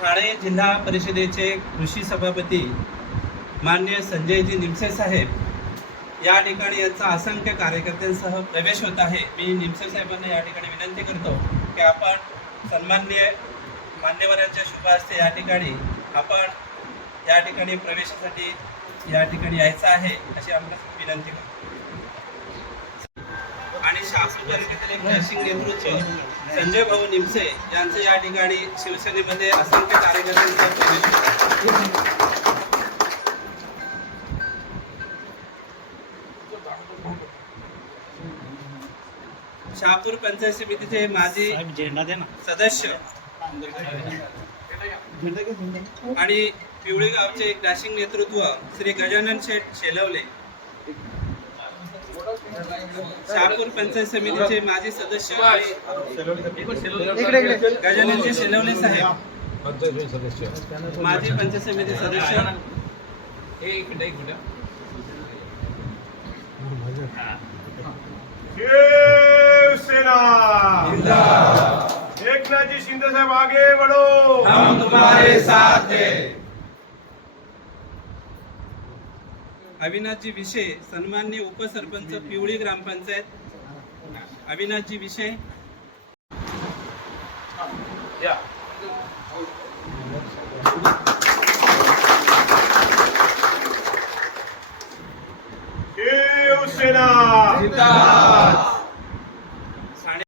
ठाणे जिल्हा परिषदेचे कृषी सभापती मान्य संजयजी निमसे साहेब. या ठिकाणी यांचा असंख्य कार्यकर्त्यांसह प्रवेश होत आहे. मी निमसे साहेबांना या ठिकाणी विनंती करतो की आपण सन्मान्य मान्यवरांच्या शुभ हस्ते या ठिकाणी आपण या ठिकाणी प्रवेशासाठी या ठिकाणी यायचं आहे अशी आम्हाला विनंती करतो. तालुक्यातील एक डॅशिंग नेतृत्व संजय भाऊ निमसे यांचं या ठिकाणी शिवसेनेमध्ये असंख्य कार्यकर्त्यांचा. शहापूर पंचायत समितीचे माजी सदस्य आणि पिवळी गावचे एक डॅशिंग नेतृत्व श्री गजानन शेठ शेलवले. शहापूर पंचायत समितीचे माजी सदस्य गजाननजी साहेब. माजी पंचायत समिती सदस्य. शिवसेना. एकनाथजी शिंदे साहेब आगे बढ़ो हम तुम्हारे साथ हैं. अविनाशजी विषय सन्मान्य उपसरपंच पिवळी ग्रामपंचायत. अविनाशजी विषय. शिवसेना